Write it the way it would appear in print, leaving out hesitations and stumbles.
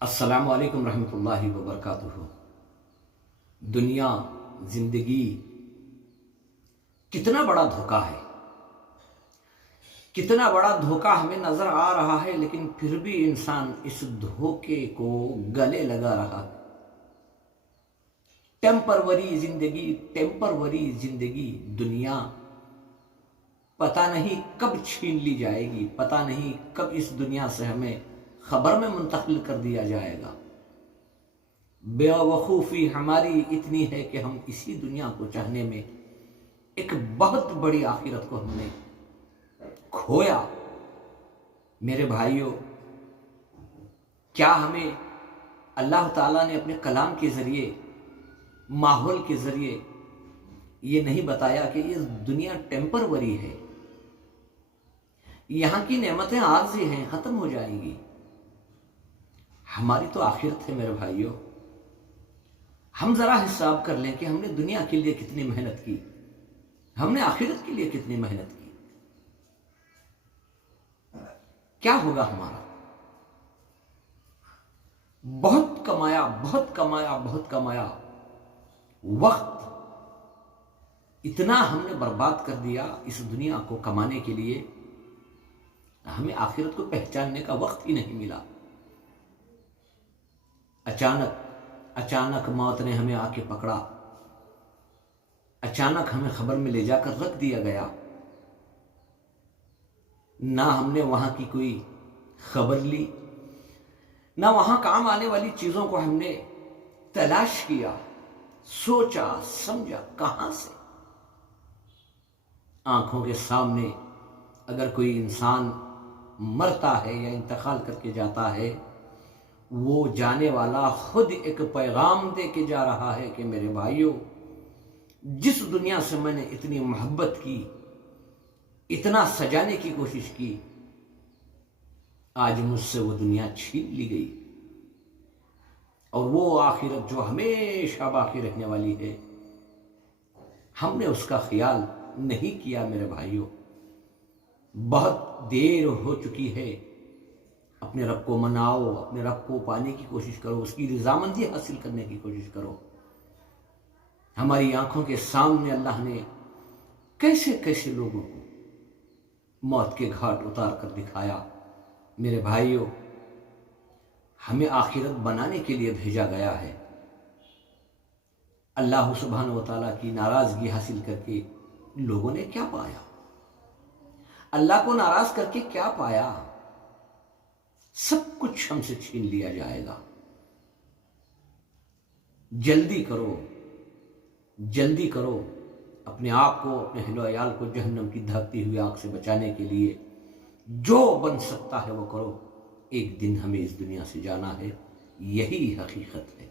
السلام علیکم رحمۃ اللہ وبرکاتہ۔ دنیا، زندگی کتنا بڑا دھوکہ ہے، کتنا بڑا دھوکہ ہمیں نظر آ رہا ہے، لیکن پھر بھی انسان اس دھوکے کو گلے لگا رہا ہے۔ ٹیمپروری زندگی دنیا پتہ نہیں کب چھین لی جائے گی، پتہ نہیں کب اس دنیا سے ہمیں خبر میں منتقل کر دیا جائے گا۔ بے وقوفی ہماری اتنی ہے کہ ہم اسی دنیا کو چاہنے میں ایک بہت بڑی آخرت کو ہم نے کھویا۔ میرے بھائیوں، کیا ہمیں اللہ تعالیٰ نے اپنے کلام کے ذریعے، ماحول کے ذریعے یہ نہیں بتایا کہ یہ دنیا ٹیمپروری ہے، یہاں کی نعمتیں عارضی ہیں، ختم ہو جائیں گی؟ ہماری تو آخرت ہے میرے بھائیوں۔ ہم ذرا حساب کر لیں کہ ہم نے دنیا کے لیے کتنی محنت کی، ہم نے آخرت کے لیے کتنی محنت کی، کیا ہوگا ہمارا؟ بہت کمایا، وقت اتنا ہم نے برباد کر دیا اس دنیا کو کمانے کے لیے، ہمیں آخرت کو پہچاننے کا وقت ہی نہیں ملا۔ اچانک موت نے ہمیں آ کے پکڑا، اچانک ہمیں خبر میں لے جا کر رکھ دیا گیا، نہ ہم نے وہاں کی کوئی خبر لی، نہ وہاں کام آنے والی چیزوں کو ہم نے تلاش کیا، سوچا سمجھا کہاں سے۔ آنکھوں کے سامنے اگر کوئی انسان مرتا ہے یا انتقال کر کے جاتا ہے، وہ جانے والا خود ایک پیغام دے کے جا رہا ہے کہ میرے بھائیوں، جس دنیا سے میں نے اتنی محبت کی، اتنا سجانے کی کوشش کی، آج مجھ سے وہ دنیا چھین لی گئی، اور وہ آخرت جو ہمیشہ باقی رہنے والی ہے، ہم نے اس کا خیال نہیں کیا میرے بھائیوں۔ بہت دیر ہو چکی ہے، اپنے رب کو مناؤ، اپنے رب کو پانے کی کوشش کرو، اس کی رضامندی حاصل کرنے کی کوشش کرو۔ ہماری آنکھوں کے سامنے اللہ نے کیسے کیسے لوگوں کو موت کے گھاٹ اتار کر دکھایا۔ میرے بھائیوں، ہمیں آخرت بنانے کے لیے بھیجا گیا ہے۔ اللہ سبحانہ و تعالیٰ کی ناراضگی حاصل کر کے لوگوں نے کیا پایا؟ اللہ کو ناراض کر کے کیا پایا؟ سب کچھ ہم سے چھین لیا جائے گا۔ جلدی کرو اپنے آپ کو، اپنے اہل و عیال کو جہنم کی دھکتی ہوئی آگ سے بچانے کے لیے جو بن سکتا ہے وہ کرو۔ ایک دن ہمیں اس دنیا سے جانا ہے، یہی حقیقت ہے۔